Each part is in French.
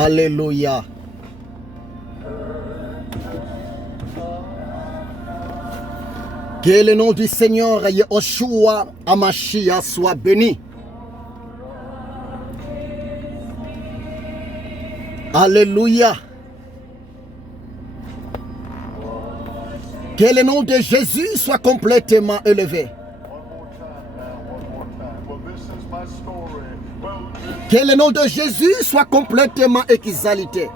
Alléluia. Que le nom du Seigneur Yehoshua Hamashiach soit béni. Alléluia. Que le nom de Jésus soit complètement élevé. Que le nom de Jésus soit complètement exalté.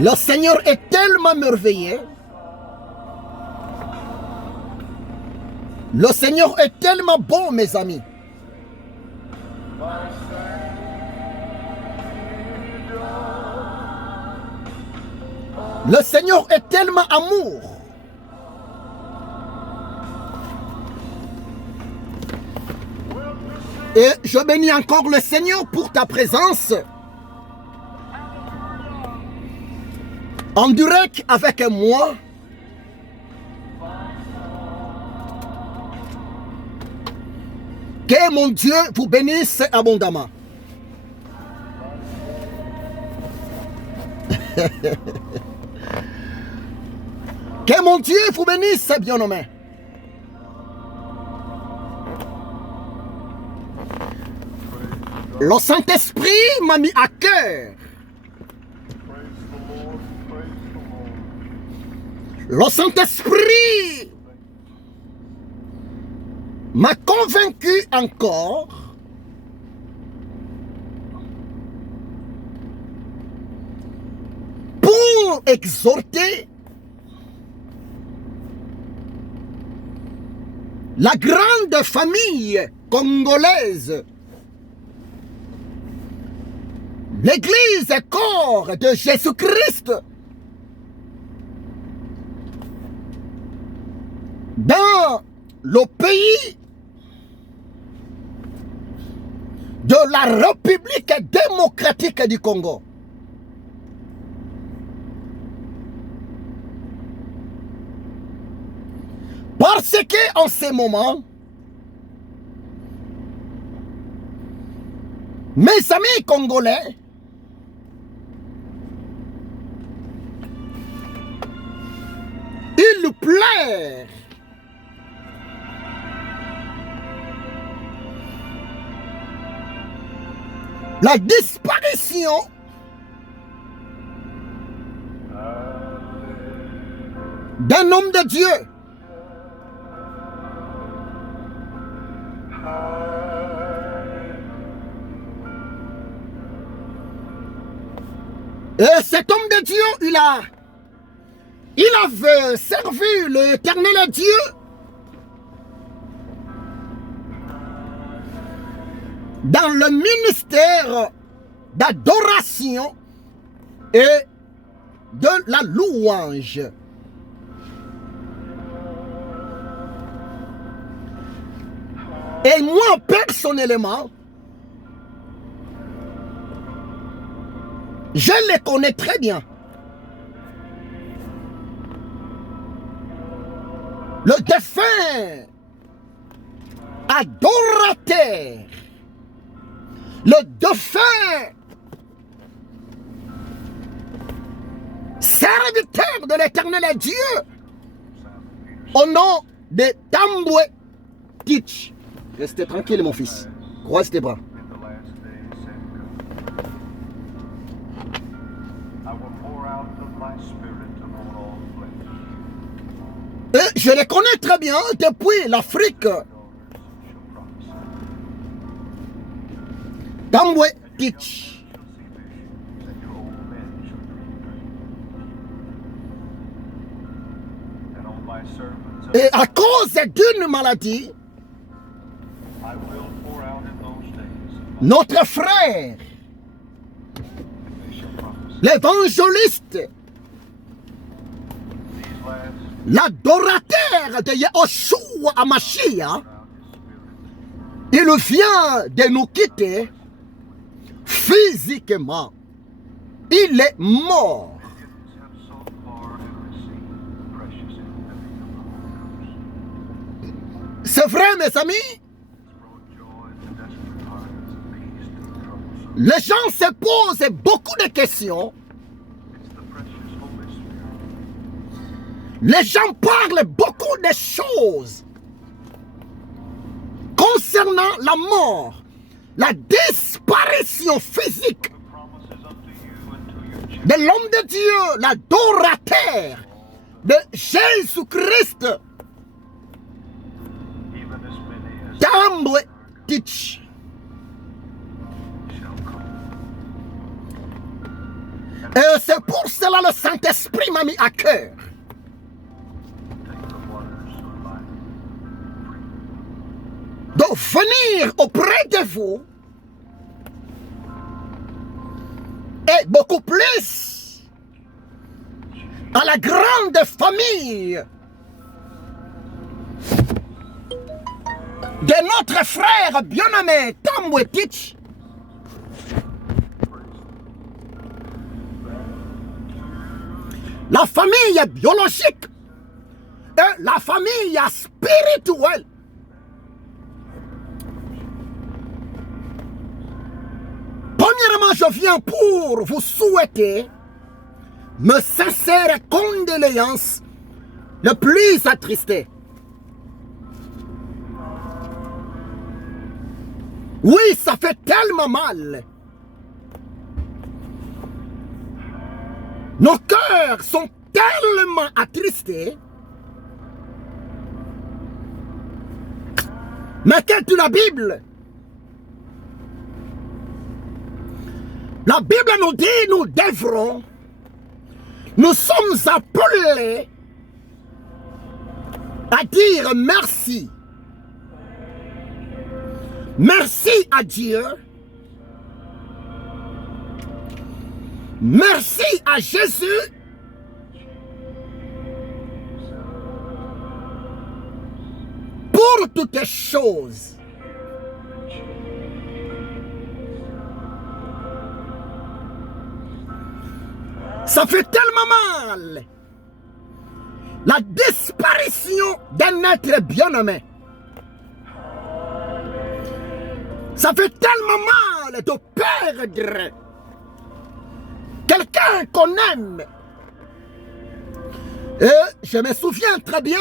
Le Seigneur est tellement merveilleux. Le Seigneur est tellement bon, mes amis. Le Seigneur est tellement amour. Et je bénis encore le Seigneur pour ta présence. En direct avec moi. Que mon Dieu vous bénisse abondamment. Que mon Dieu vous bénisse, bien-aimé. Le Saint-Esprit m'a mis à cœur. Le Saint-Esprit m'a convaincu encore pour exhorter la grande famille congolaise, l'Église corps de Jésus-Christ, dans le pays de la République démocratique du Congo. Parce que en ce moment, mes amis congolais ils pleurent la disparition d'un homme de Dieu. Et cet homme de Dieu, il avait servi l'Éternel Dieu dans le ministère d'adoration et de la louange. Et moi, personnellement, je les connais très bien. Le défunt adorateur, le défunt serviteur de l'Éternel Dieu, au nom de Tambwe Teach. Restez tranquille, mon fils. Croise tes bras. Et je les connais très bien depuis l'Afrique. Tambwe Teach. Et à cause d'une maladie, notre frère, l'évangéliste, l'adorateur de Yehoshua Hamashiach, il vient de nous quitter physiquement. Il est mort. C'est vrai, mes amis. Les gens se posent beaucoup de questions. Les gens parlent beaucoup de choses concernant la mort, la disparition physique de l'homme de Dieu, l'adorateur de Jésus-Christ. Tambwe Tich. Et c'est pour cela le Saint-Esprit m'a mis à cœur de venir auprès de vous et beaucoup plus à la grande famille de notre frère bien-aimé Tambwe Tich. La famille biologique et la famille spirituelle. Premièrement, je viens pour vous souhaiter mes sincères condoléances le plus attristées. Oui, ça fait tellement mal. Nos cœurs sont tellement attristés. Mettez-tu la Bible? La Bible nous dit, nous sommes appelés à dire merci. Merci à Dieu. Merci à Jésus. Pour toutes les choses. Ça fait tellement mal. La disparition d'un être bien-aimé. Ça fait tellement mal de perdre quelqu'un qu'on aime. Et je me souviens très bien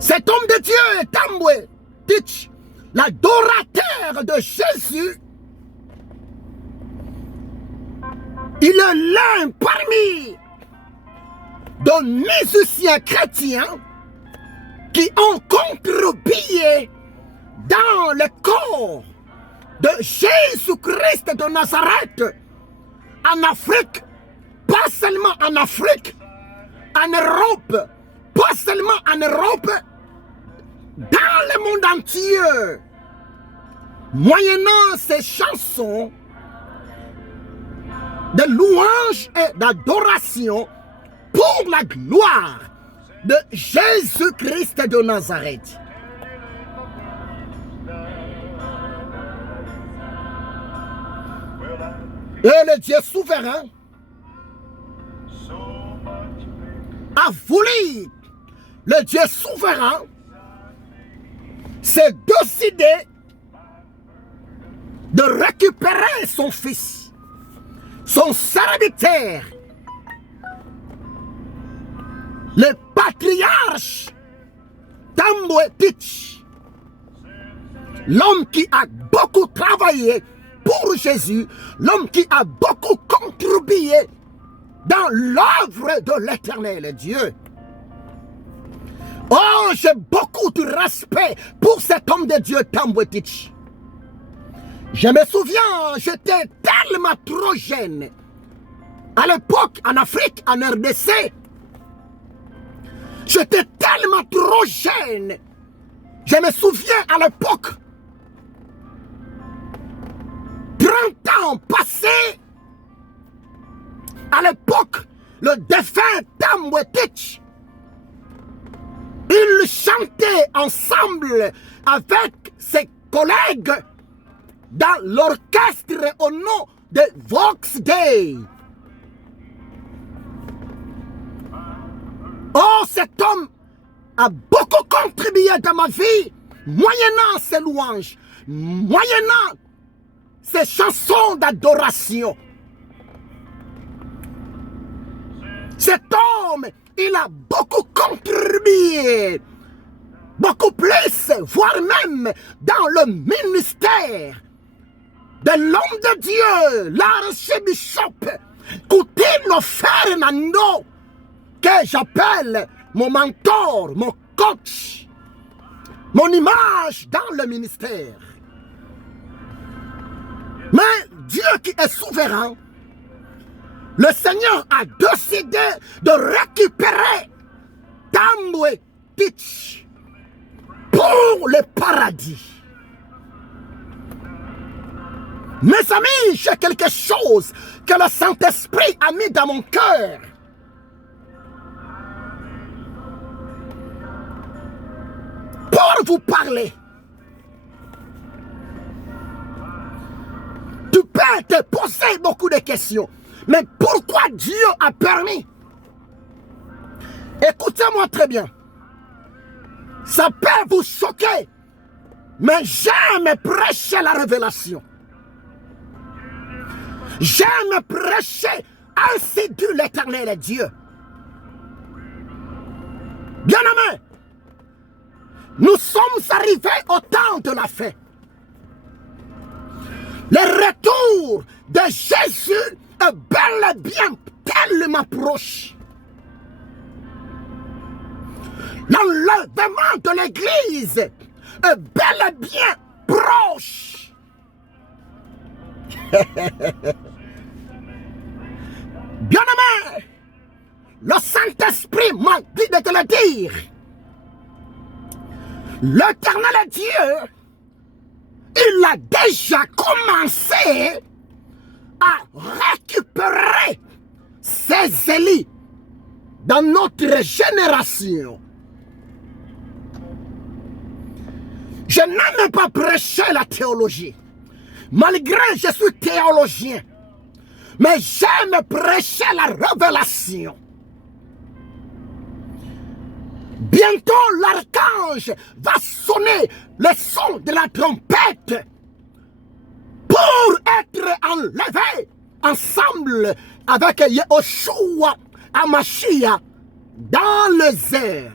cet homme de Dieu, Tambwe Tich, l'adorateur de Jésus. Il est l'un parmi de musiciens chrétiens qui ont contribué dans le corps de Jésus-Christ de Nazareth en Afrique, pas seulement en Afrique, en Europe, pas seulement en Europe, dans le monde entier, moyennant ces chansons de louange et d'adoration pour la gloire de Jésus-Christ de Nazareth. Et le Dieu souverain a voulu, le Dieu souverain s'est décidé de récupérer son fils, son serviteur, le patriarche Tambwe Tich, l'homme qui a beaucoup travaillé pour Jésus, l'homme qui a beaucoup contribué dans l'œuvre de l'Éternel Dieu. Oh, j'ai beaucoup de respect pour cet homme de Dieu, Tambwe Tich. Je me souviens, j'étais tellement trop jeune. À l'époque, en Afrique, en RDC, j'étais tellement trop jeune. Je me souviens à l'époque, 30 ans passés, à l'époque, le défunt Tambwe Tich, ils chantaient ensemble avec ses collègues dans l'orchestre au nom de Vox Day. Oh, cet homme a beaucoup contribué dans ma vie, moyennant ses louanges, moyennant ses chansons d'adoration. Cet homme, il a beaucoup contribué, beaucoup plus, voire même dans le ministère de l'homme de Dieu, l'archbishop Coutinho Fernando, que j'appelle mon mentor, mon coach, mon image dans le ministère. Mais Dieu qui est souverain, le Seigneur a décidé de récupérer Tambwe Teach pour le paradis. Mes amis, j'ai quelque chose que le Saint-Esprit a mis dans mon cœur. Pour vous parler. Tu peux te poser beaucoup de questions. Mais pourquoi Dieu a permis? Écoutez-moi très bien. Ça peut vous choquer. Mais j'aime prêcher la révélation. J'aime prêcher ainsi dit l'Éternel est Dieu. Bien-aimés, nous sommes arrivés au temps de la fin. Le retour de Jésus est bel et bien tellement proche. L'enlèvement de l'Église est bel et bien proche. Bien-aimé, le Saint-Esprit m'a dit de te le dire. L'Éternel Dieu, il a déjà commencé à récupérer ses élites dans notre génération. Je n'aime pas prêcher la théologie, malgré que je suis théologien, mais j'aime prêcher la révélation. Bientôt l'archange va sonner le son de la trompette pour être enlevé ensemble avec Yehoshua Hamashiach dans les airs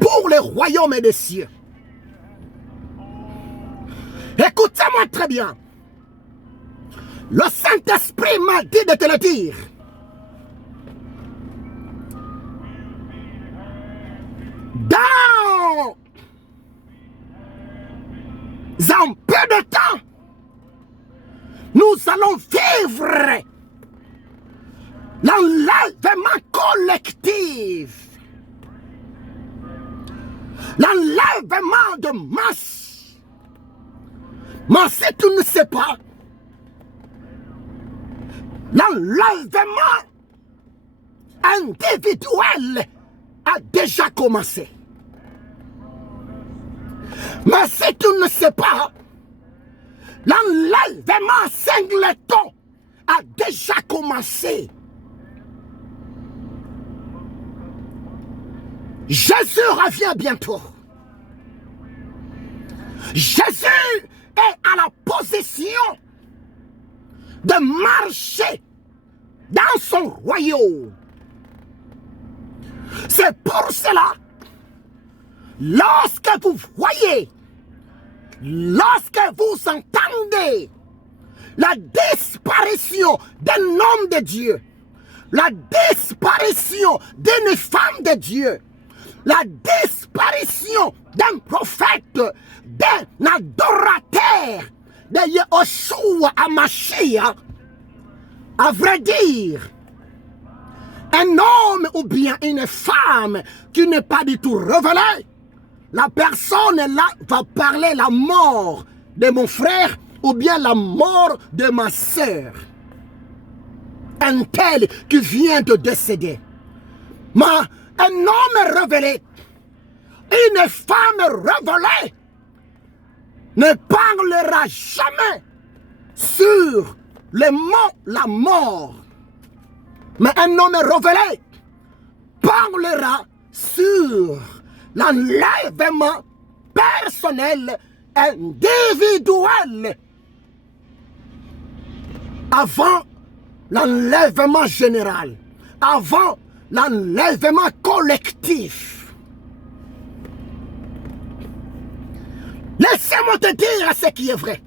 pour le royaume des cieux. Écoutez-moi très bien. Le Saint-Esprit m'a dit de te le dire. Dans un peu de temps, nous allons vivre l'enlèvement collectif, l'enlèvement de masse. Mais si tu ne sais pas, l'enlèvement individuel a déjà commencé. Mais si tu ne sais pas, l'enlèvement singleton a déjà commencé. Jésus revient bientôt. Jésus est à la position de marcher dans son royaume. C'est pour cela, lorsque vous voyez, lorsque vous entendez la disparition d'un homme de Dieu, la disparition d'une femme de Dieu, la disparition d'un prophète, d'un adorateur de Yehoshua Hamashiach, à vrai dire, un homme ou bien une femme qui n'est pas du tout révélée, la personne là va parler la mort de mon frère ou bien la mort de ma sœur. Un tel qui vient de décéder. Mais un homme révélé, une femme révélée, ne parlera jamais sur le mot la mort. Mais un homme révélé parlera sur l'enlèvement personnel, individuel, avant l'enlèvement général, avant l'enlèvement collectif. Laissez-moi te dire ce qui est vrai.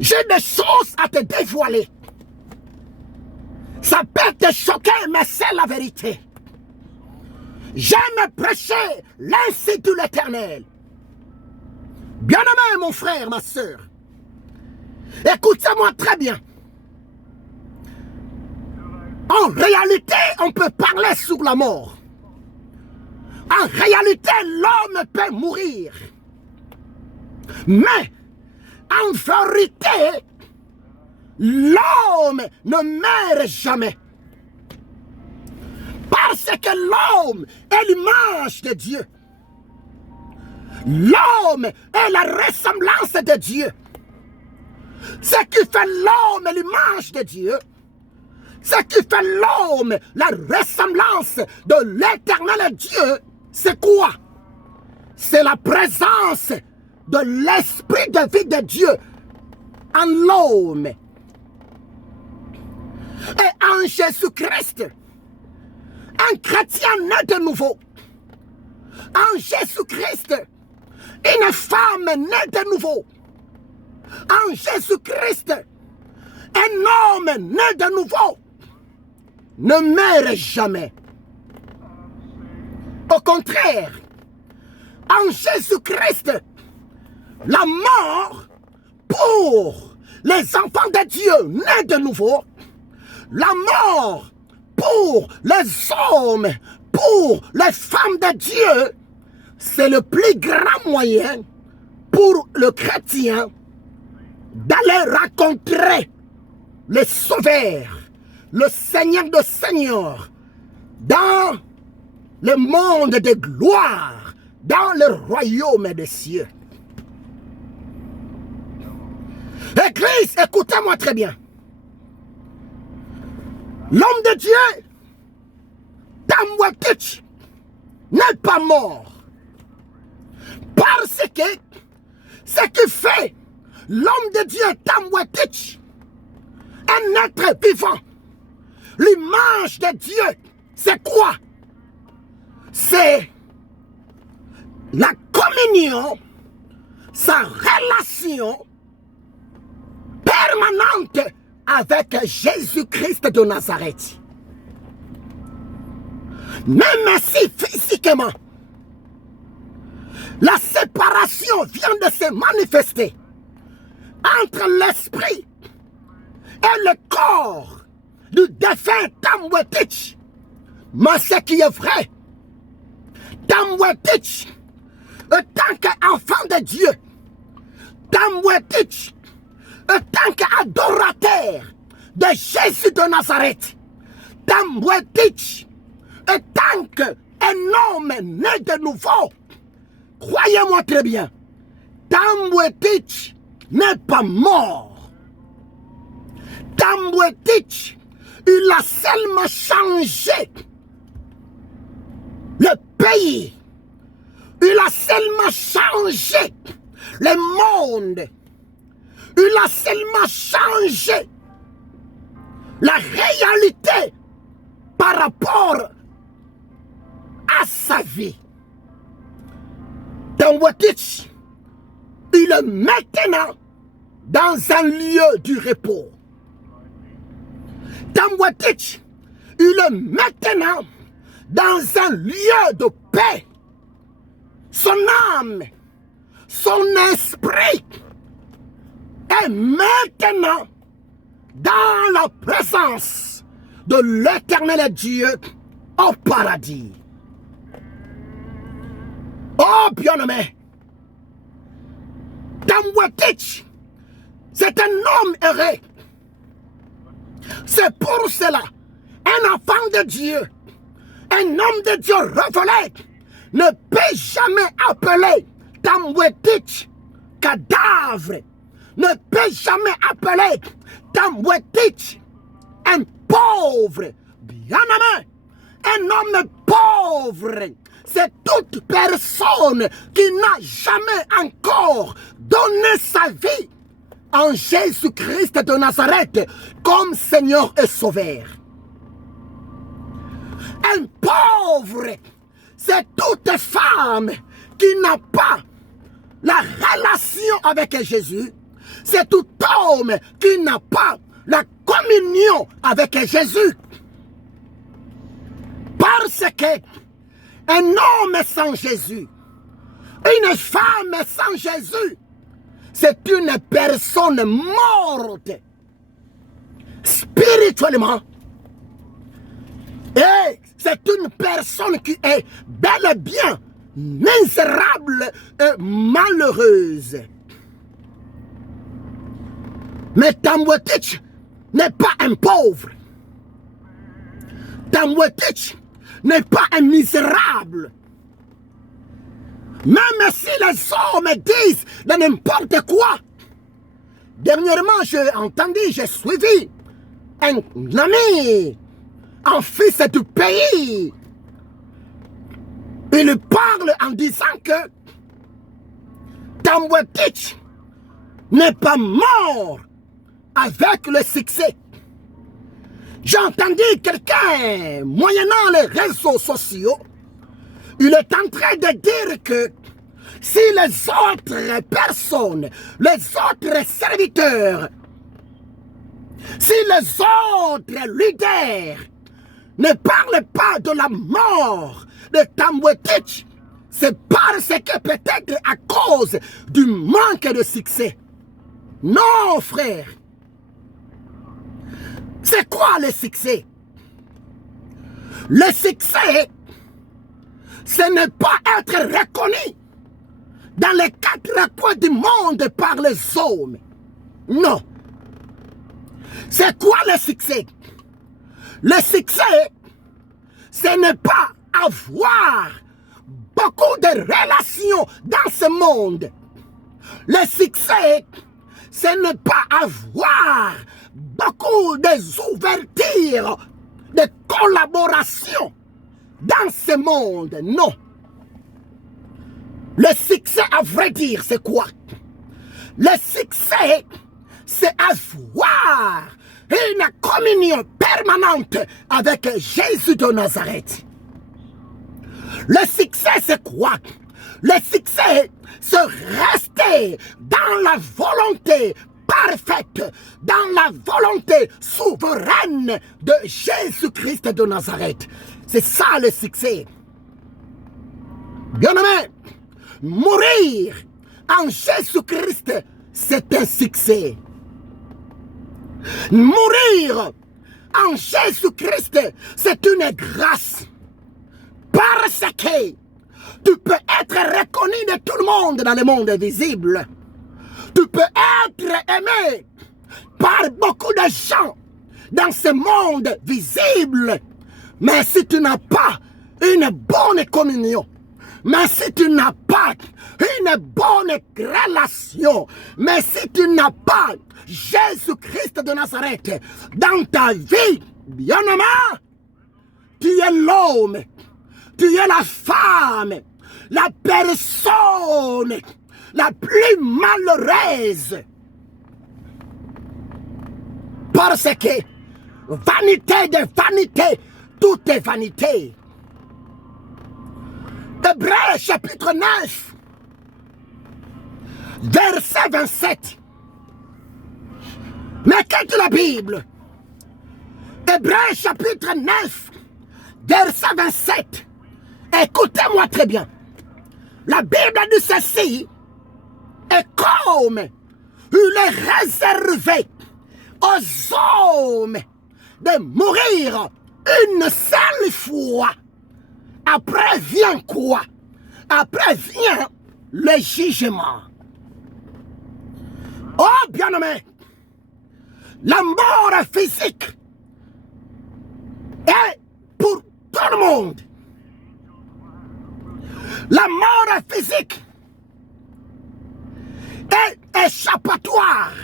J'ai des choses à te dévoiler. Ça peut te choquer, mais c'est la vérité. J'aime prêcher l'ainsi de l'Éternel. Bien-aimé, mon frère, ma soeur, écoutez-moi très bien. En réalité, on peut parler sur la mort. En réalité, l'homme peut mourir. Mais, en vérité, l'homme ne meurt jamais. Parce que l'homme est l'image de Dieu. L'homme est la ressemblance de Dieu. Ce qui fait l'homme l'image de Dieu, ce qui fait l'homme la ressemblance de l'éternel Dieu, c'est quoi? C'est la présence de l'esprit de vie de Dieu en l'homme. Et en Jésus-Christ, un chrétien né de nouveau. En Jésus-Christ, une femme née de nouveau. En Jésus-Christ, un homme né de nouveau ne meurt jamais. Au contraire, en Jésus-Christ, la mort pour les enfants de Dieu nés de nouveau, la mort pour les hommes, pour les femmes de Dieu, c'est le plus grand moyen pour le chrétien d'aller rencontrer le Sauveur, le Seigneur de Seigneurs, dans le monde de gloire, dans le royaume des cieux. Église, écoutez-moi très bien. L'homme de Dieu, Tamwetich, n'est pas mort. Parce que ce qui fait l'homme de Dieu, Tamwetich, un être vivant, l'image de Dieu, c'est quoi? C'est la communion, sa relation permanente avec Jésus-Christ de Nazareth. Même si physiquement, la séparation vient de se manifester entre l'esprit et le corps du défunt Tamwetich. Mais ce qui est vrai, Tamwetich, en tant qu'enfant de Dieu, Tamwetich, en tant qu'adorateur de Jésus de Nazareth, Tamwetich, en tant qu'un homme né de nouveau, croyez-moi très bien, Tamwetich n'est pas mort. Tamwetich, il a seulement changé le pays. Il a seulement changé le monde. Il a seulement changé la réalité par rapport à sa vie. Tamwetich, il est maintenant dans un lieu du repos. Tamwetich, il est maintenant dans un lieu de paix. Son âme, son esprit est maintenant dans la présence de l'éternel Dieu au paradis. Oh bien-aimé, Tamwetich, c'est un homme heureux. C'est pour cela, un enfant de Dieu, un homme de Dieu révélé, ne peut jamais appeler Tamwetich cadavre, ne peut jamais appeler Tamwetich un pauvre, bien aimé, un homme pauvre, c'est toute personne qui n'a jamais encore donné sa vie en Jésus-Christ de Nazareth comme Seigneur et Sauveur. Un pauvre, c'est toute femme qui n'a pas la relation avec Jésus. C'est tout homme qui n'a pas la communion avec Jésus. Parce que un homme sans Jésus, une femme sans Jésus, c'est une personne morte spirituellement. Et c'est une personne qui est bel et bien misérable et malheureuse. Mais Tambwetich n'est pas un pauvre. Tambwetich n'est pas un misérable. Même si les hommes disent de n'importe quoi. Dernièrement, j'ai entendu, j'ai suivi un ami, un fils du pays. Il parle en disant que Tambwetich n'est pas mort avec le succès. J'ai entendu quelqu'un, moyennant les réseaux sociaux, il est en train de dire que si les autres personnes, les autres serviteurs, si les autres leaders ne parlent pas de la mort de Tambwetich, c'est parce que peut-être à cause du manque de succès. Non, frère. C'est quoi le succès? Le succès, ce n'est pas être reconnu dans les quatre coins du monde par les hommes. Non. C'est quoi le succès? Le succès, ce n'est pas avoir beaucoup de relations dans ce monde. Le succès, ce n'est pas avoir beaucoup d'ouvertures, de collaboration dans ce monde. Non. Le succès, à vrai dire, c'est quoi? Le succès, c'est avoir une communion permanente avec Jésus de Nazareth. Le succès, c'est quoi? Le succès, c'est rester dans la volonté parfaite, dans la volonté souveraine de Jésus-Christ de Nazareth. C'est ça le succès. Bien aimé, mourir en Jésus-Christ, c'est un succès. Mourir en Jésus-Christ, c'est une grâce. Parce que tu peux être reconnu de tout le monde dans le monde visible. Tu peux être aimé par beaucoup de gens dans ce monde visible. Mais si tu n'as pas une bonne communion, mais si tu n'as pas une bonne relation, mais si tu n'as pas Jésus-Christ de Nazareth dans ta vie, bien-aimé, tu es l'homme, tu es la femme, la personne la plus malheureuse. Parce que vanité de vanité, tout est vanité. Hébreux chapitre 9, verset 27. Mais qu'est-ce que la Bible? Hébreux chapitre 9, verset 27. Écoutez-moi très bien. La Bible dit ceci. Et comme il est réservé aux hommes de mourir une seule fois, après vient quoi? Après vient le jugement. Oh bien-aimé, la mort physique est pour tout le monde. La mort physique est échappatoire.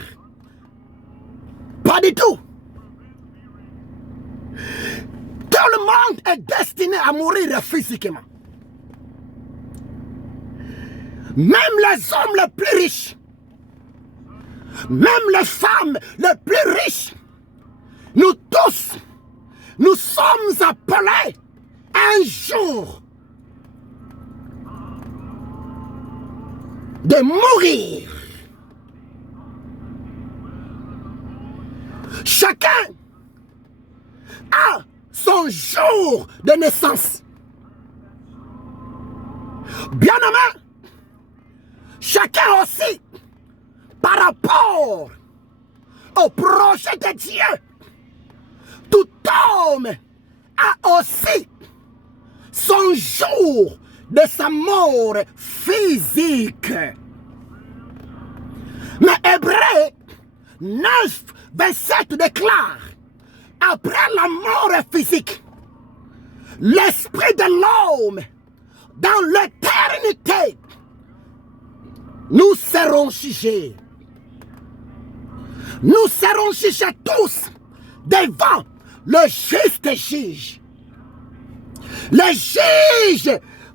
Pas du tout. monde est destiné à mourir physiquement. Même les hommes les plus riches, même les femmes les plus riches, nous tous, nous sommes appelés un jour de mourir. Chacun a son jour de naissance. Bien-aimé, chacun aussi, par rapport au projet de Dieu, tout homme a aussi son jour de sa mort physique. Mais Hébreux 9, 27 déclare, après la mort physique, l'esprit de l'homme, dans l'éternité, nous serons jugés. Nous serons jugés tous devant le juste juge. Le juge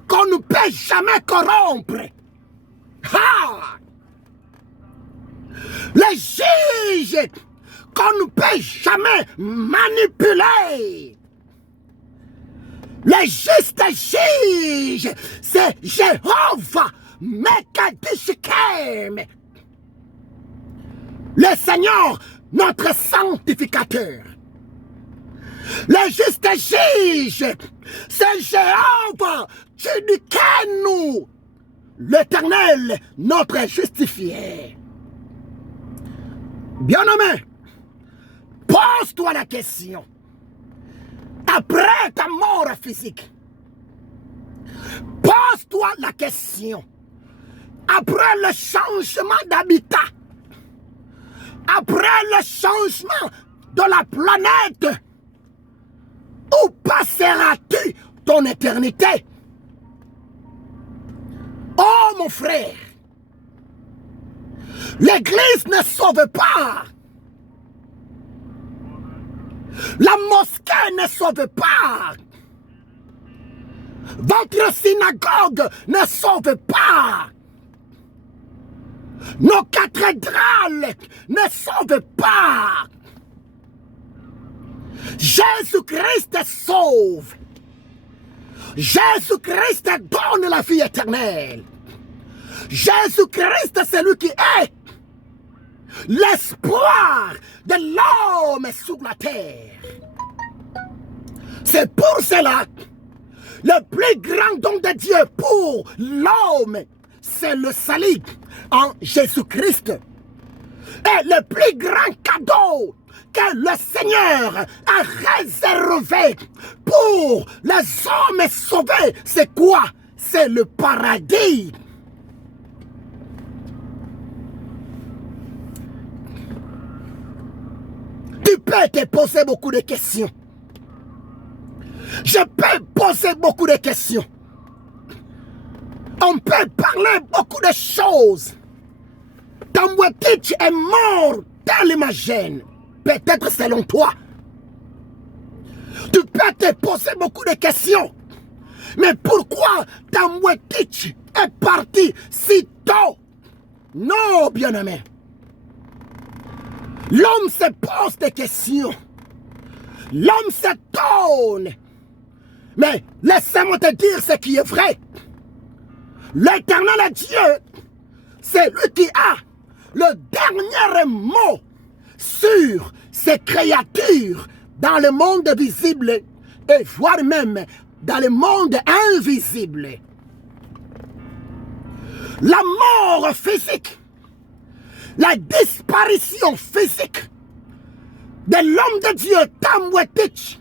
qu'on ne peut jamais corrompre. Ah! Le juge qu'on ne peut jamais manipuler. Le juste juge, c'est Jéhovah Mekadishikem. Le Seigneur, notre sanctificateur. Le juste juge, c'est Jéhovah Tchidikenu, l'Éternel, notre justifié. Bien-aimé, pose-toi la question. Après ta mort physique, pose-toi la question. Après le changement d'habitat, après le changement de la planète, où passeras-tu ton éternité? Oh mon frère, l'Église ne sauve pas. La mosquée ne sauve pas. Votre synagogue ne sauve pas. Nos cathédrales ne sauvent pas. Jésus-Christ sauve. Jésus-Christ donne la vie éternelle. Jésus-Christ, c'est lui qui est l'espoir de l'homme sur la terre. C'est pour cela le plus grand don de Dieu pour l'homme, c'est le salut en Jésus-Christ. Et le plus grand cadeau que le Seigneur a réservé pour les hommes sauvés, c'est quoi? C'est le paradis. Tu peux te poser beaucoup de questions. Je peux poser beaucoup de questions. On peut parler beaucoup de choses. Tambouetitch est mort dans l'imagine. Peut-être selon toi. Tu peux te poser beaucoup de questions. Mais pourquoi Tambouetitch est parti si tôt? Non, bien-aimé. L'homme se pose des questions. L'homme s'étonne. Mais laisse-moi te dire ce qui est vrai. L'Éternel Dieu, c'est lui qui a le dernier mot sur ces créatures dans le monde visible et voire même dans le monde invisible. La mort physique, la disparition physique de l'homme de Dieu Tambouetitch,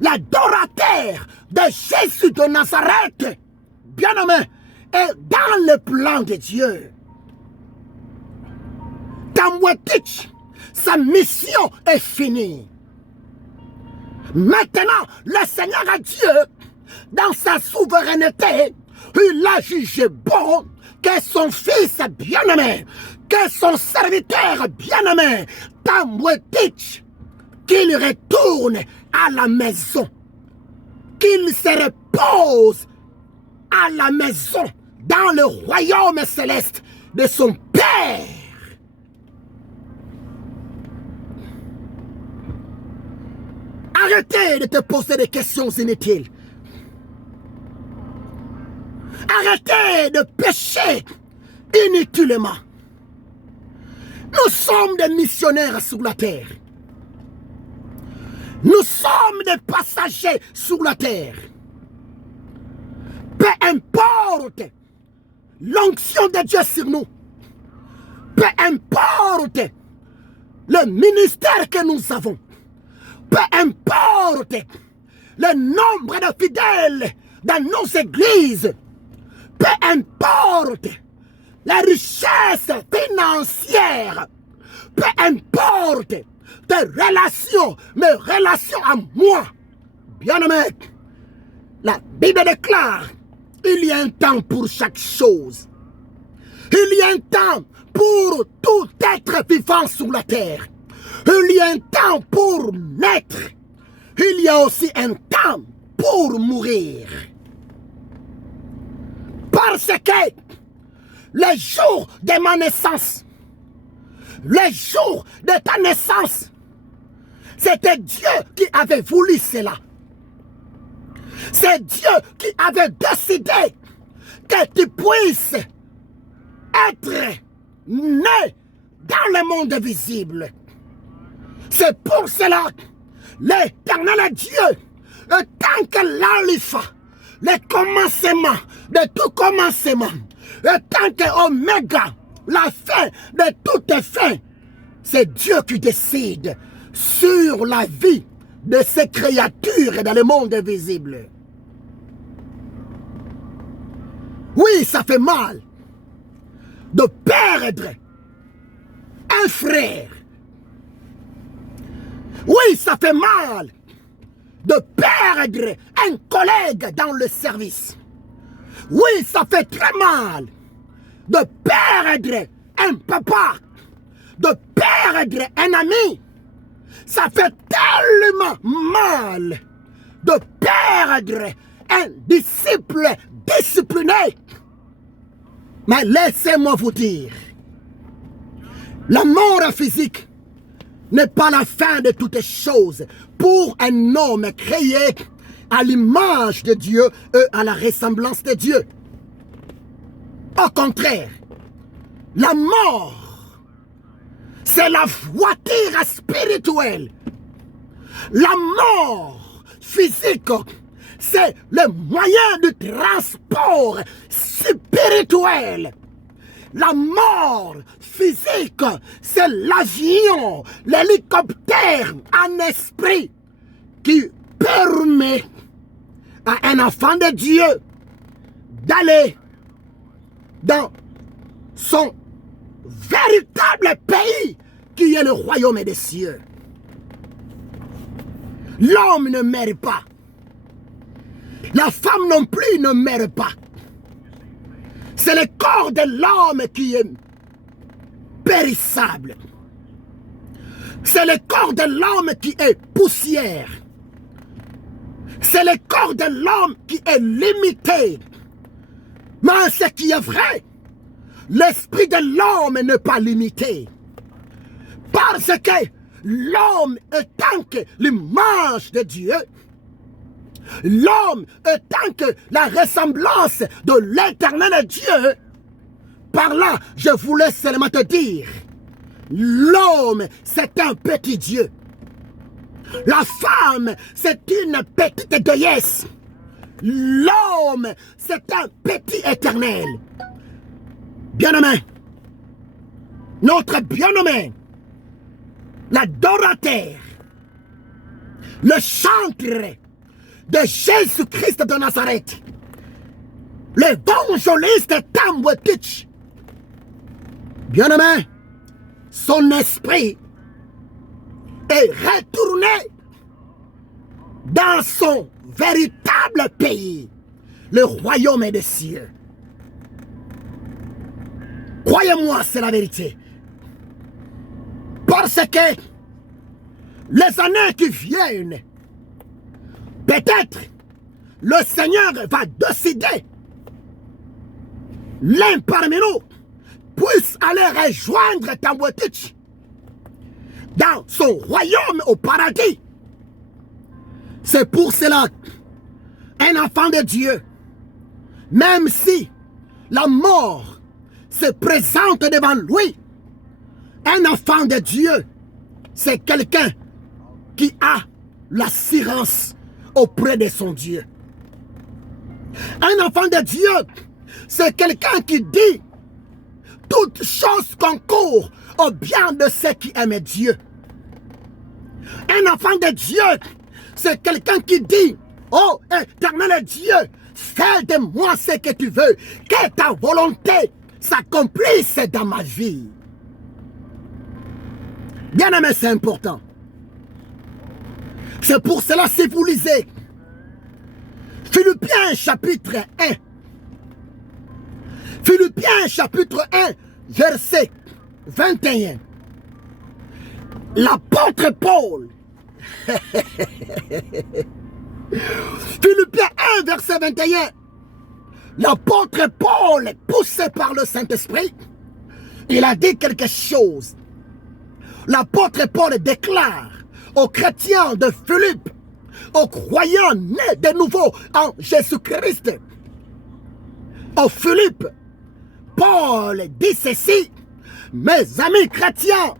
l'adorateur de Jésus de Nazareth, bien-aimé, est dans le plan de Dieu. Tambouetitch, sa mission est finie. Maintenant, le Seigneur a Dieu, dans sa souveraineté, il a jugé bon que son fils bien-aimé, que son serviteur bien-aimé, Tambouetitch, qu'il retourne à la maison. qu'il se repose à la maison, dans le royaume céleste de son Père. Arrêtez de te poser des questions inutiles. Arrêtez de pécher inutilement. Nous sommes des missionnaires sur la terre. Nous sommes des passagers sur la terre. Peu importe l'onction de Dieu sur nous. Peu importe le ministère que nous avons. Peu importe le nombre de fidèles dans nos églises. Peu importe la richesse financière. Peu importe tes relations, mes relations à moi. Bien-aimé, la Bible déclare, il y a un temps pour chaque chose. Il y a un temps pour tout être vivant sur la terre. Il y a un temps pour naître. Il y a aussi un temps pour mourir. Parce que les jours de ma naissance, les jours de ta naissance, c'était Dieu qui avait voulu cela. C'est Dieu qui avait décidé que tu puisses être né dans le monde visible. C'est pour cela l'Éternel Dieu, tant que l'alpha, le commencement de tout commencement, tant que Oméga, la fin de toute fin, c'est Dieu qui décide sur la vie de ces créatures dans le monde visible. Oui, ça fait mal de perdre un frère. Oui, ça fait mal de perdre un collègue dans le service. Oui, ça fait très mal de perdre un papa, de perdre un ami. Ça fait tellement mal de perdre un disciple discipliné. Mais laissez-moi vous dire, la mort physique n'est pas la fin de toutes choses pour un homme créé à l'image de Dieu et à la ressemblance de Dieu. Au contraire, la mort, c'est la voiture spirituelle. La mort physique, c'est le moyen de transport spirituel. La mort physique, c'est l'avion, l'hélicoptère en esprit qui permet à un enfant de Dieu d'aller dans son véritable pays qui est le royaume des cieux. L'homme ne meurt pas. La femme non plus ne meurt pas. C'est le corps de l'homme qui est périssable. C'est le corps de l'homme qui est poussière. C'est le corps de l'homme qui est limité. Mais ce qui est vrai, l'esprit de l'homme n'est pas limité. Parce que l'homme étant que l'image de Dieu, l'homme étant que la ressemblance de l'éternel Dieu, par là, je voulais seulement te dire, l'homme, c'est un petit Dieu. La femme, c'est une petite déesse. L'homme, c'est un petit éternel. Bien-aimé, notre bien-aimé, l'adorateur, le chantre de Jésus-Christ de Nazareth, l'évangéliste Tam Wetich, bien-aimé, son esprit est retourné dans son véritable pays, le royaume des cieux. Croyez-moi, c'est la vérité. Parce que les années qui viennent, peut-être le Seigneur va décider, l'un parmi nous puisse aller rejoindre Tambwetich dans son royaume au paradis. C'est pour cela qu'un enfant de Dieu, même si la mort se présente devant lui, un enfant de Dieu, c'est quelqu'un qui a l'assurance auprès de son Dieu. Un enfant de Dieu, c'est quelqu'un qui dit toute chose concourt au bien de ceux qui aiment Dieu. Un enfant de Dieu, c'est quelqu'un qui dit, oh éternel Dieu, fais de moi ce que tu veux, que ta volonté s'accomplisse dans ma vie. Bien aimé, c'est important. C'est pour cela, si vous lisez Philippiens chapitre 1, Philippiens chapitre 1, verset 21, l'apôtre Paul, Philippiens 1, verset 21, l'apôtre Paul, poussé par le Saint-Esprit, il a dit quelque chose. L'apôtre Paul déclare aux chrétiens de Philippe, aux croyants nés de nouveau en Jésus-Christ, aux Philippe, Paul dit ceci: mes amis chrétiens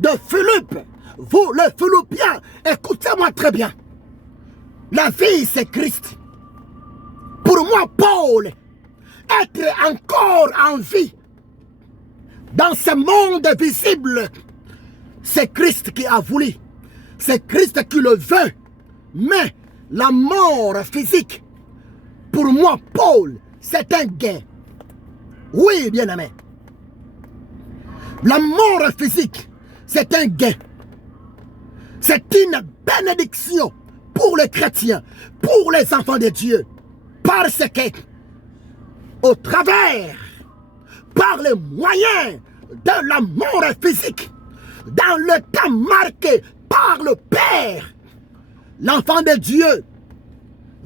de Philippe, vous les Philippiens, écoutez-moi très bien. La vie c'est Christ. Pour moi, Paul, être encore en vie dans ce monde visible, c'est Christ qui a voulu. C'est Christ qui le veut. Mais la mort physique, pour moi, Paul, c'est un gain. Oui, bien-aimé. La mort physique, c'est un gain. C'est une bénédiction pour les chrétiens, pour les enfants de Dieu. Parce que, au travers, par les moyens de la mort physique, dans le temps marqué par le Père, l'enfant de Dieu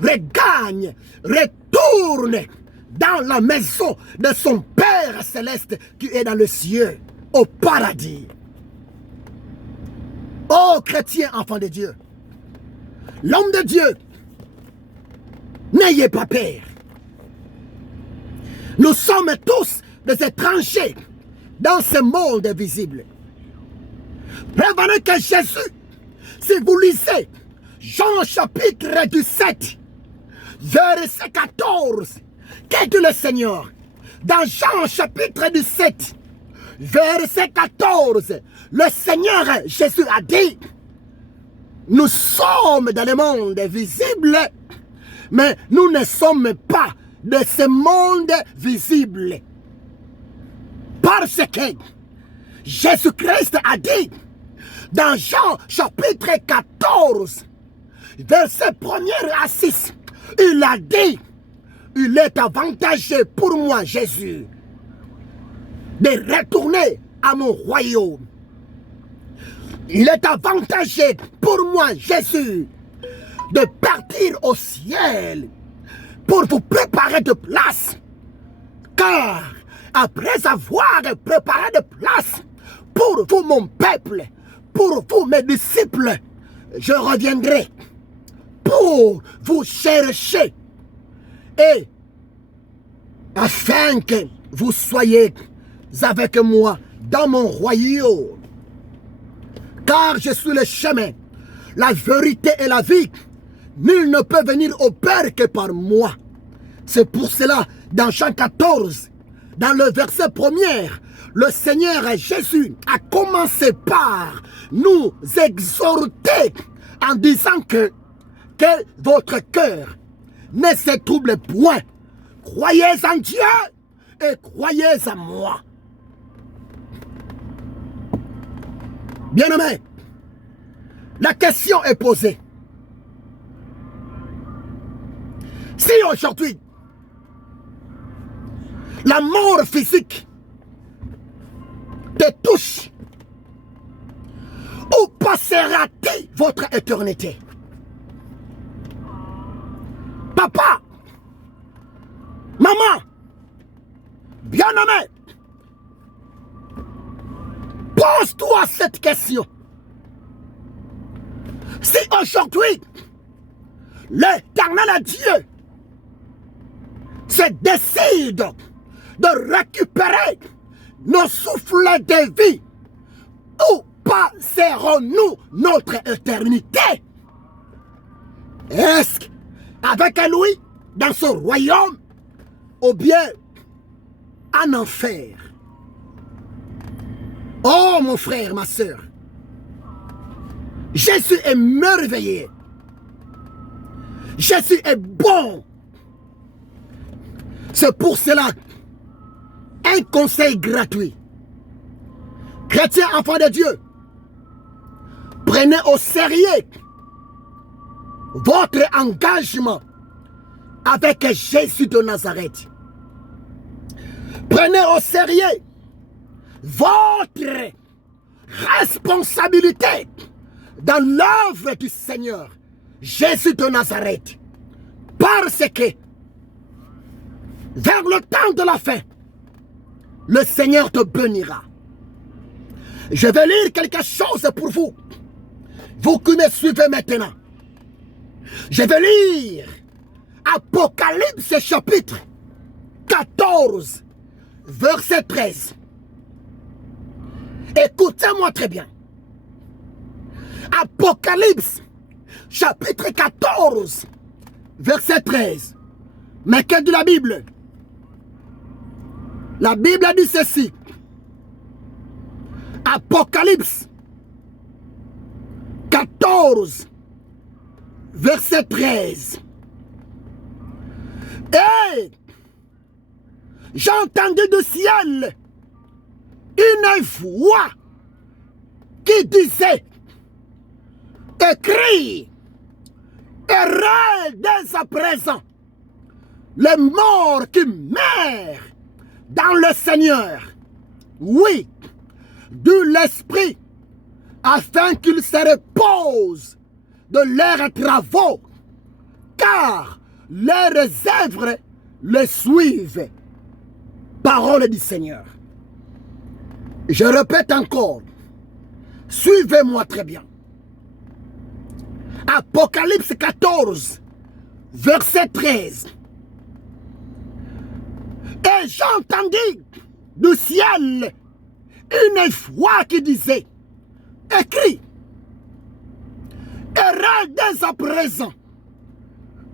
regagne, retourne dans la maison de son Père céleste qui est dans le ciel, au paradis. Ô chrétien, enfant de Dieu, l'homme de Dieu, n'ayez pas peur. Nous sommes tous des étrangers dans ce monde visible. Prévenez que Jésus, si vous lisez Jean chapitre 17, verset 14, qu'est dit le Seigneur? Dans Jean chapitre 17, verset 14, le Seigneur Jésus a dit, nous sommes dans le monde visible, mais nous ne sommes pas de ce monde visible. Parce que Jésus-Christ a dit, dans Jean chapitre 14, verset 1er à 6, il a dit, il est avantageux pour moi, Jésus, de retourner à mon royaume. Il est avantageux pour moi, Jésus, de partir au ciel pour vous préparer de place. Car après avoir préparé de place pour vous, mon peuple, pour vous, mes disciples, je reviendrai pour vous chercher et afin que vous soyez avec moi dans mon royaume. Car je suis le chemin, la vérité et la vie. Nul ne peut venir au Père que par moi. C'est pour cela, dans Jean 14, dans le verset 1er, le Seigneur Jésus a commencé par nous exhorter en disant que votre cœur ne se trouble point. Croyez en Dieu et croyez en moi. Bien-aimé, la question est posée. Si aujourd'hui, la mort physique te touche, où passera-t-il votre éternité? Bien-aimé, pose-toi cette question. Si aujourd'hui, l'Éternel Dieu se décide de récupérer nos souffles de vie, où passerons-nous notre éternité? Est-ce avec lui dans son royaume ou bien en enfer? Oh mon frère, ma soeur, Jésus est merveilleux. Jésus est bon. C'est pour cela un conseil gratuit. Chrétiens, enfants de Dieu, prenez au sérieux votre engagement avec Jésus de Nazareth. Prenez au sérieux votre responsabilité dans l'œuvre du Seigneur Jésus de Nazareth. Parce que vers le temps de la fin, le Seigneur te bénira. Je vais lire quelque chose pour vous. Vous qui me suivez maintenant. Je vais lire Apocalypse chapitre 14, verset 13. Écoutez-moi très bien. Apocalypse chapitre 14, verset 13. Mais que dit la Bible? La Bible dit ceci. Apocalypse 14, verset 13. Et j'ai entendu du ciel une voix qui disait: écris, et dès à présent les morts qui meurent dans le Seigneur, oui, de l'esprit, afin qu'ils se reposent de leurs travaux, car leurs œuvres les suivent. Parole du Seigneur. Je répète encore, suivez-moi très bien. Apocalypse 14, verset 13. Et j'entendis du ciel une voix qui disait: écris, et dès à présent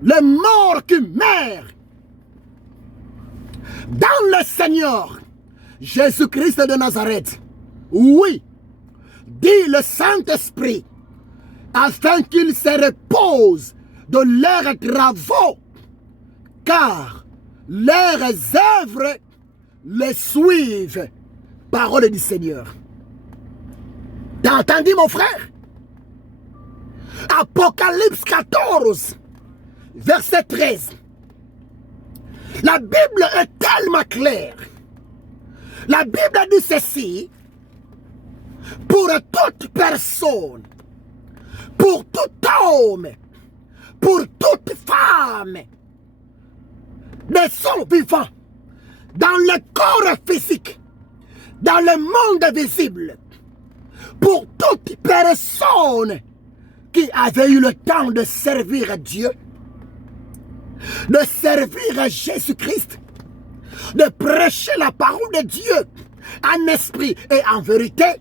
les morts qui meurent dans le Seigneur Jésus-Christ de Nazareth, oui, dit le Saint-Esprit, afin qu'ils se reposent de leurs travaux, car leurs œuvres les suivent. Parole du Seigneur. T'as entendu, mon frère? Apocalypse 14, verset 13. La Bible est tellement claire. La Bible dit ceci: pour toute personne, pour tout homme, pour toute femme, des sons vivants, dans le corps physique, dans le monde visible, pour toute personne qui avait eu le temps de servir Dieu, de servir Jésus-Christ, de prêcher la parole de Dieu en esprit et en vérité,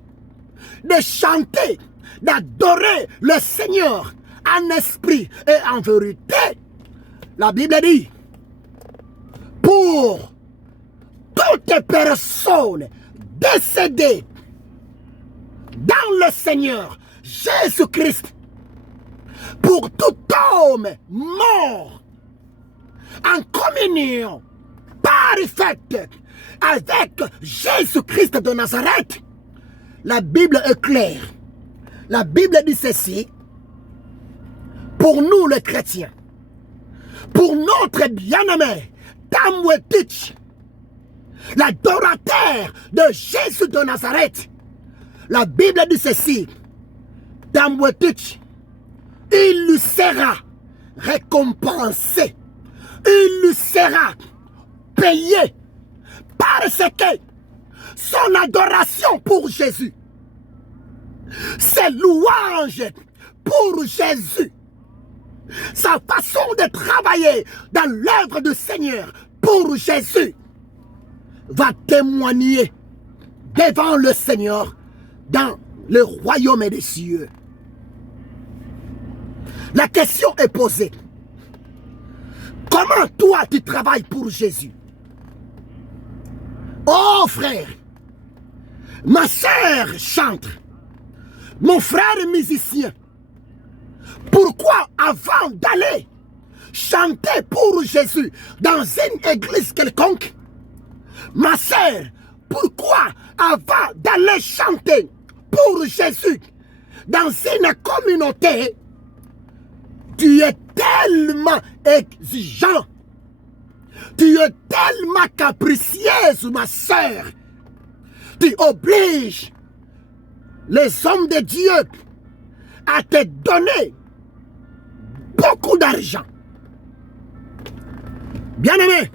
de chanter, d'adorer le Seigneur en esprit et en vérité. La Bible dit: pour toute personne décédée dans le Seigneur Jésus-Christ, pour tout homme mort en communion parfaite avec Jésus-Christ de Nazareth, la Bible est claire. La Bible dit ceci: pour nous les chrétiens, pour notre bien-aimé Tamwetich, l'adorateur de Jésus de Nazareth, la Bible dit ceci: Tamwetich, il lui sera récompensé, il lui sera payé Parce que son adoration pour Jésus, ses louanges pour Jésus, sa façon de travailler dans l'œuvre du Seigneur pour Jésus va témoigner devant le Seigneur dans le royaume des cieux. La question est posée. Comment toi tu travailles pour Jésus? Oh frère, ma sœur chante, mon frère musicien, pourquoi avant d'aller chanter pour Jésus dans une église quelconque, ma sœur, pourquoi avant d'aller chanter pour Jésus dans une communauté, tu es tellement exigeant, tu es tellement capricieuse, ma sœur, tu obliges les hommes de Dieu à te donner beaucoup d'argent. Bien-aimé,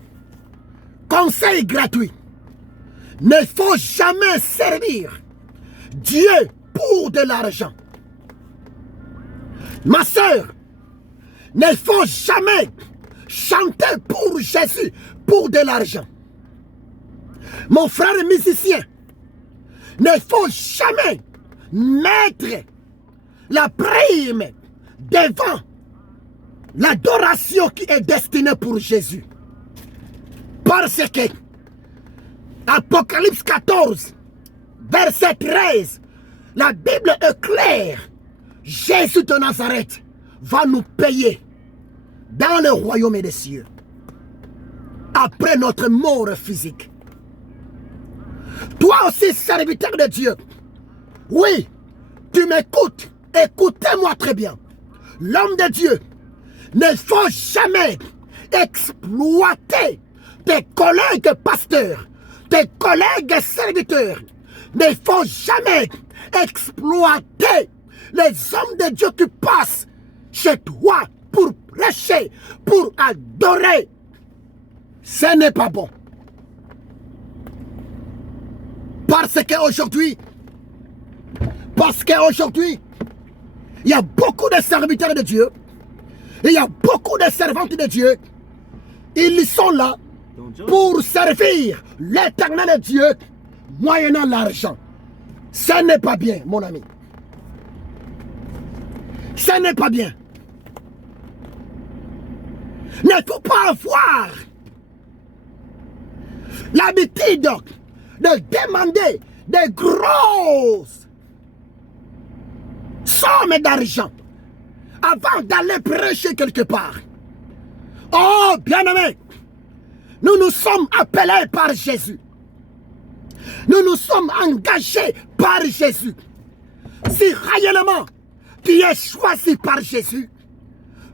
conseil gratuit, ne faut jamais servir Dieu pour de l'argent. Ma sœur, ne faut jamais chanter pour Jésus pour de l'argent. Mon frère musicien, ne faut jamais mettre la prime devant l'adoration qui est destinée pour Jésus. Parce que Apocalypse 14, verset 13, la Bible est claire. Jésus de Nazareth va nous payer dans le royaume des cieux après notre mort physique. Toi aussi, serviteur de Dieu, oui, tu m'écoutes, écoutez-moi très bien. L'homme de Dieu, ne faut jamais exploiter tes collègues pasteurs, tes collègues serviteurs. Ne faut jamais exploiter les hommes de Dieu qui passent chez toi pour prêcher, pour adorer. Ce n'est pas bon. Parce qu'aujourd'hui, il y a beaucoup de serviteurs de Dieu, il y a beaucoup de servantes de Dieu, ils sont là pour servir l'éternel Dieu moyennant l'argent. Ce n'est pas bien, mon ami. Ce n'est pas bien. Ne faut pas avoir l'habitude de demander des grosses sommes d'argent avant d'aller prêcher quelque part. Oh, bien-aimé, nous nous sommes appelés par Jésus. Nous nous sommes engagés par Jésus. Si réellement tu es choisi par Jésus,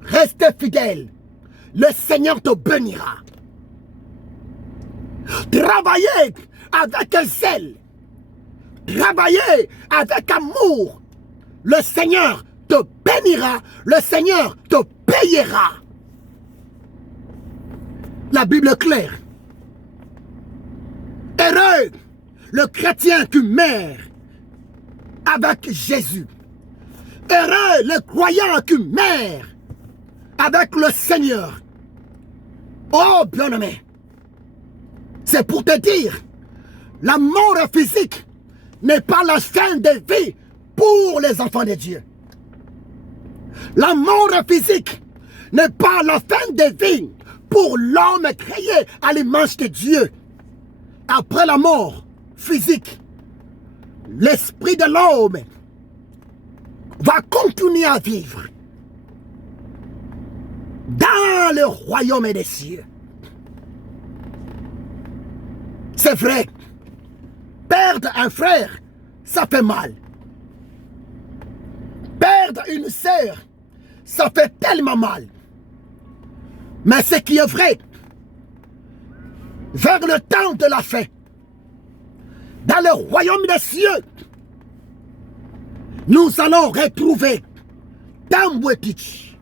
reste fidèle. Le Seigneur te bénira. Travaillez avec zèle. Travaillez avec amour. Le Seigneur te bénira. Le Seigneur te payera. La Bible est claire. Heureux le chrétien qui meurt avec Jésus. Heureux le croyant qui meurt avec le Seigneur. Oh, bien-aimé, c'est pour te dire, la mort physique n'est pas la fin de vie pour les enfants de Dieu. La mort physique n'est pas la fin de vie pour l'homme créé à l'image de Dieu. Après la mort physique, l'esprit de l'homme va continuer à vivre dans le royaume des cieux. C'est vrai, perdre un frère, ça fait mal. Perdre une sœur, ça fait tellement mal. Mais ce qui est vrai, vers le temps de la fin, dans le royaume des cieux, nous allons retrouver Tambouetich.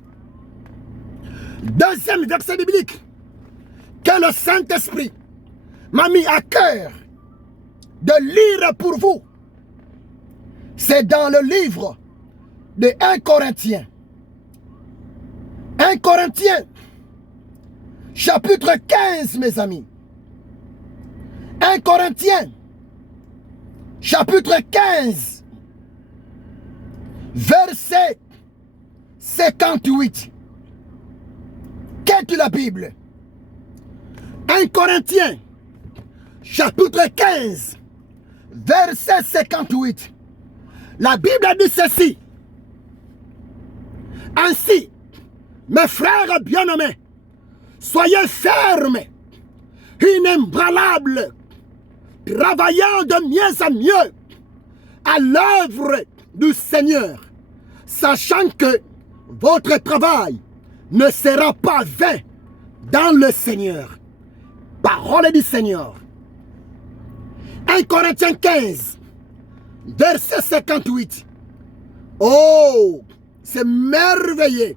Deuxième verset biblique, que le Saint-Esprit m'a mis à cœur de lire pour vous, c'est dans le livre de 1 Corinthiens. 1 Corinthiens, chapitre 15, mes amis. 1 Corinthiens, chapitre 15, verset 58. Qu'est-ce la Bible? 1 Corinthiens, chapitre 15, verset 58. La Bible dit ceci. Ainsi, mes frères bien-aimés, soyez fermes, inébranlables, travaillant de mieux en mieux à l'œuvre du Seigneur, sachant que votre travail ne sera pas vain dans le Seigneur. Parole du Seigneur. 1 Corinthiens 15, verset 58. Oh, c'est merveilleux.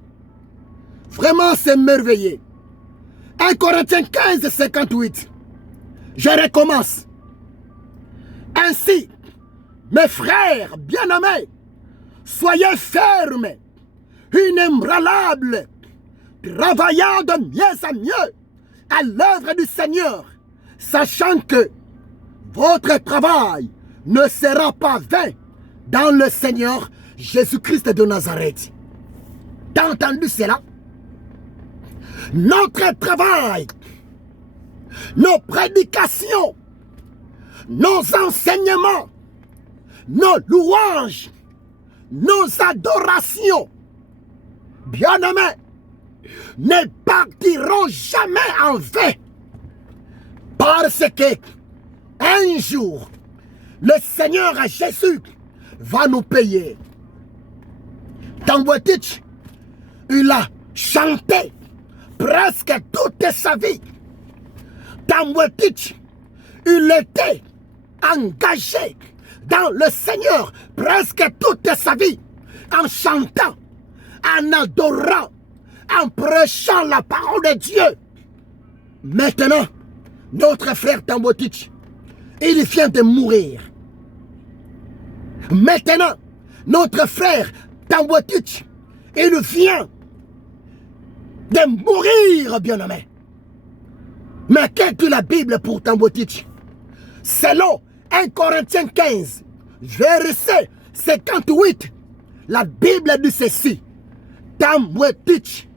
Vraiment, c'est merveilleux. 1 Corinthiens 15, 58. Je recommence. Ainsi, mes frères bien-aimés, soyez fermes, inébranlables, travaillant de mieux en mieux à l'œuvre du Seigneur, sachant que votre travail ne sera pas vain dans le Seigneur Jésus-Christ de Nazareth. T'as entendu cela? Notre travail, nos prédications, nos enseignements, nos louanges, nos adorations, bien-aimés, ne partiront jamais en vain. Parce que un jour, le Seigneur Jésus va nous payer. Tambouetich, il a chanté presque toute sa vie. Tambouetich, il était engagé dans le Seigneur presque toute sa vie, en chantant, en adorant, en prêchant la parole de Dieu. Maintenant, notre frère Tambouetich, il vient de mourir. Maintenant, notre frère Tambouetich, il vient de mourir, bien-aimé. Mais qu'est-ce que la Bible pour Tambouetich? Selon 1 Corinthiens 15, verset 58, la Bible dit ceci. Tambouetich,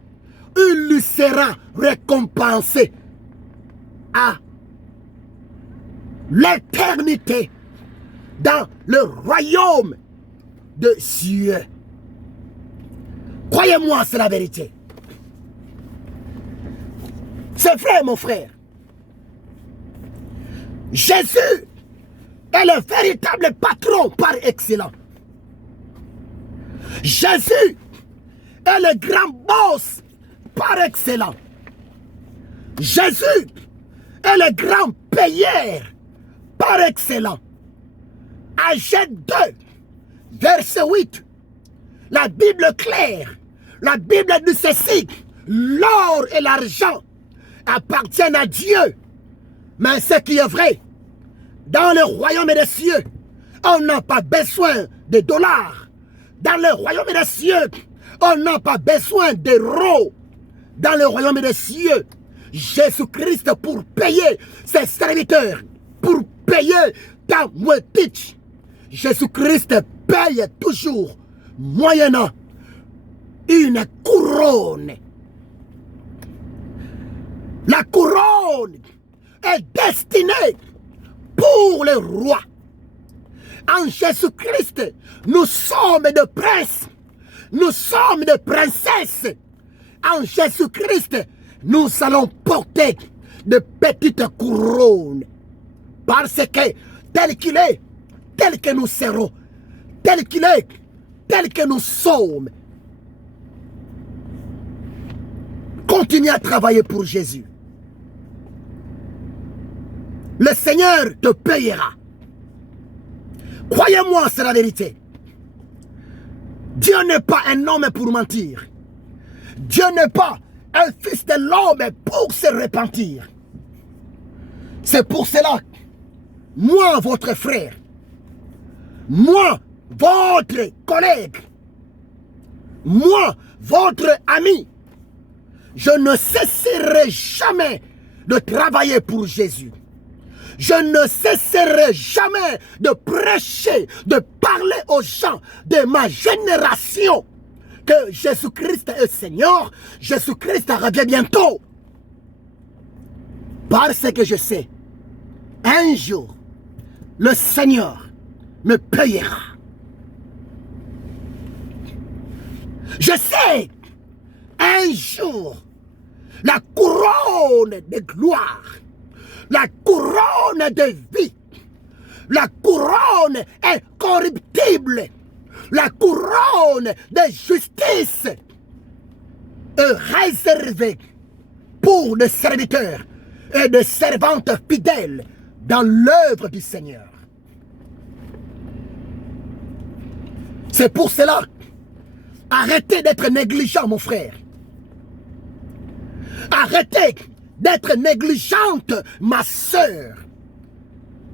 il lui sera récompensé à l'éternité dans le royaume de Dieu. Croyez-moi, c'est la vérité. C'est vrai, mon frère. Jésus est le véritable patron par excellence. Jésus est le grand boss par excellence. Jésus est le grand payeur par excellence. Agent 2, verset 8, la Bible claire, la Bible dit ceci, l'or et l'argent appartiennent à Dieu, mais ce qui est vrai, dans le royaume des cieux, on n'a pas besoin de dollars. Dans le royaume des cieux, on n'a pas besoin d'euros. Dans le royaume des cieux, Jésus-Christ pour payer ses serviteurs, pour payer Tambouetich, Jésus-Christ paye toujours moyennant une couronne. La couronne est destinée pour le roi. En Jésus-Christ, nous sommes de princes, nous sommes de princesses. En Jésus-Christ, nous allons porter de petites couronnes. Parce que tel qu'il est, tel que nous serons, tel qu'il est, tel que nous sommes. Continue à travailler pour Jésus. Le Seigneur te payera. Croyez-moi, c'est la vérité. Dieu n'est pas un homme pour mentir. Dieu n'est pas un fils de l'homme pour se repentir. C'est pour cela, moi, votre frère, moi, votre collègue, moi, votre ami, je ne cesserai jamais de travailler pour Jésus. Je ne cesserai jamais de prêcher, de parler aux gens de ma génération que Jésus-Christ est Seigneur, Jésus-Christ revient bientôt. Parce que je sais, un jour, le Seigneur me payera. Je sais, un jour, la couronne de gloire, la couronne de vie, la couronne incorruptible, la couronne de justice est réservée pour les serviteurs et des servantes fidèles dans l'œuvre du Seigneur. C'est pour cela, arrêtez d'être négligent, mon frère. Arrêtez d'être négligente, ma sœur,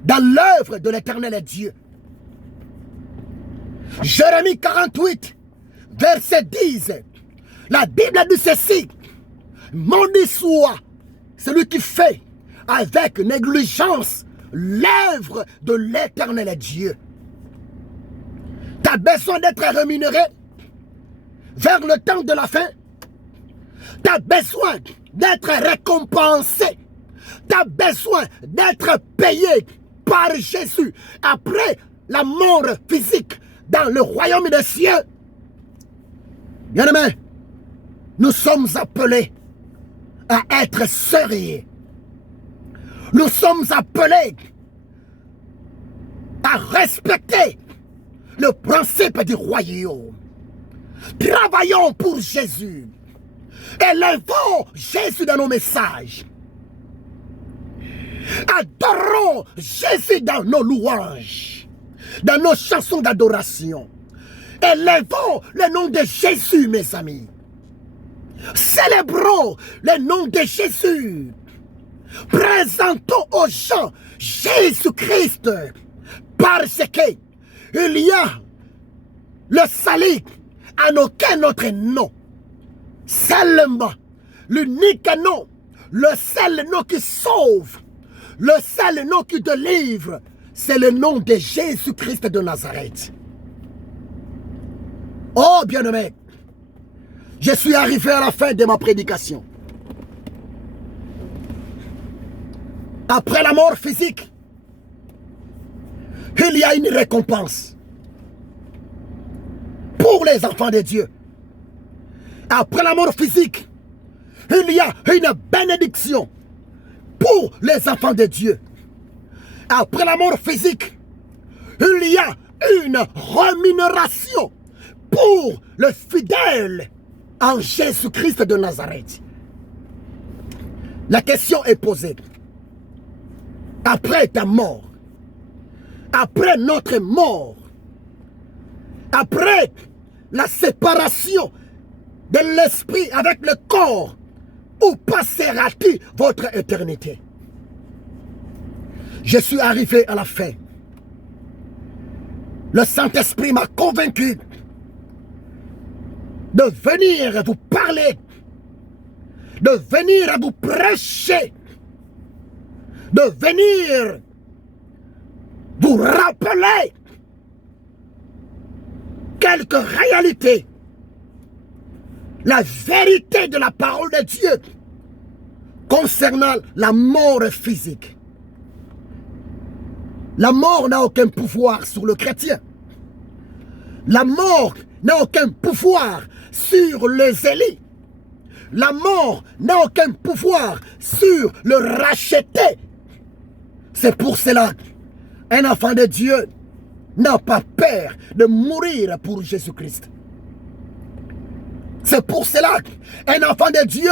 dans l'œuvre de l'Éternel Dieu. Jérémie 48, verset 10, la Bible dit ceci: maudit soit celui qui fait avec négligence l'œuvre de l'Éternel Dieu. Tu as besoin d'être rémunéré vers le temps de la fin. Tu as besoin d'être récompensé. Tu as besoin d'être payé par Jésus après la mort physique dans le royaume des cieux. Bien-aimés, nous sommes appelés à être sérieux. Nous sommes appelés à respecter le principe du royaume. Travaillons pour Jésus. Élevons Jésus dans nos messages. Adorons Jésus dans nos louanges, dans nos chansons d'adoration. Élevons le nom de Jésus, mes amis. Célébrons le nom de Jésus. Présentons aux gens Jésus-Christ, parce que il y a le salut en aucun autre nom. Seulement l'unique nom, le seul nom qui sauve, le seul nom qui délivre, c'est le nom de Jésus-Christ de Nazareth. Oh bien-aimé, je suis arrivé à la fin de ma prédication. Après la mort physique, il y a une récompense pour les enfants de Dieu. Après la mort physique, il y a une bénédiction pour les enfants de Dieu. Après la mort physique, il y a une rémunération pour le fidèle en Jésus-Christ de Nazareth. La question est posée. Après ta mort, après notre mort, après la séparation de l'esprit avec le corps, où passera-t-il votre éternité? Je suis arrivé à la fin. Le Saint-Esprit m'a convaincu de venir vous parler, de venir vous prêcher, de venir vous rappeler quelques réalités, la vérité de la parole de Dieu concernant la mort physique. La mort n'a aucun pouvoir sur le chrétien. La mort n'a aucun pouvoir sur les élus. La mort n'a aucun pouvoir sur le racheté. C'est pour cela qu'un enfant de Dieu n'a pas peur de mourir pour Jésus-Christ. C'est pour cela qu'un enfant de Dieu